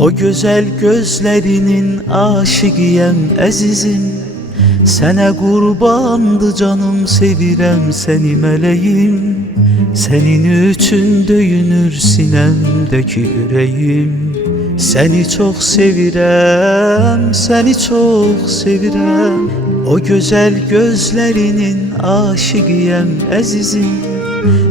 O güzel gözlerinin aşıqıyəm əzizim. Sənə qurbandı canım, sevirəm səni mələyim. Sənin üçün döyünür sinəmdəki ürəyim. Səni çox sevirəm, səni çox sevirəm. O gözəl gözlərinin aşıqıyəm əzizim.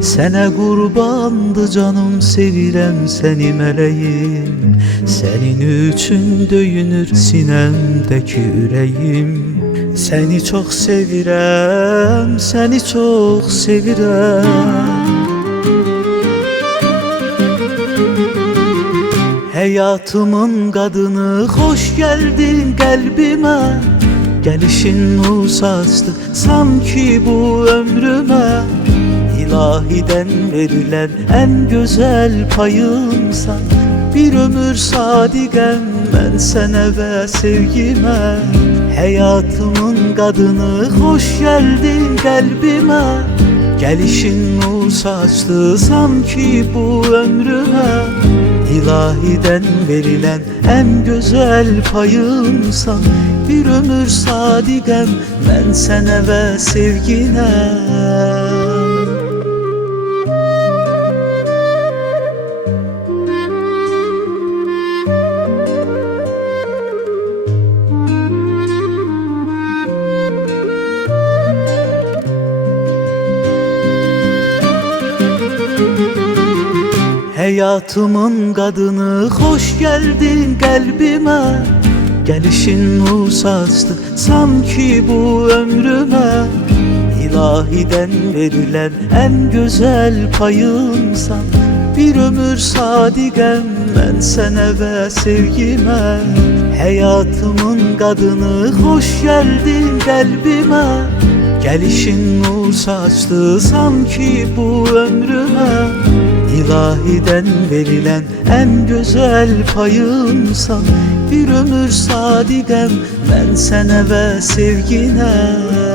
Sənə qurbandı canım, sevirəm səni mələyim. Sənin üçün döyünür sinəmdəki ürəyim. Səni çox sevirəm, səni çox sevirəm. Həyatımın qadını, xoş gəldin qəlbimə. Gəlişin nur saçdı sanki bu ömrümə. İlahidən verilən ən gözəl payımsan. Bir ömür sadiqəm mən sənə və sevgimə. Həyatımın qadını, xoş gəldin qəlbimə. Gəlişin nur saçdı sanki bu ömrümə. İlahidən verilən ən gözəl payımsan. Bir ömür sadiqəm mən sənə və sevginə. Həyatımın qadını, xoş gəldin qəlbimə. Gəlişin nur saçdı sanki bu ömrümə. İlahidən verilən ən gözəl payımsan. Bir ömür sadiqəm mən sənə və sevgimə. Həyatımın qadını, xoş gəldin qəlbimə. Gəlişin nur saçdı sanki bu ömrümə. İlahidən verilən ən gözəl payımsan. Bir ömür sadiqəm mən sənə və sevginə.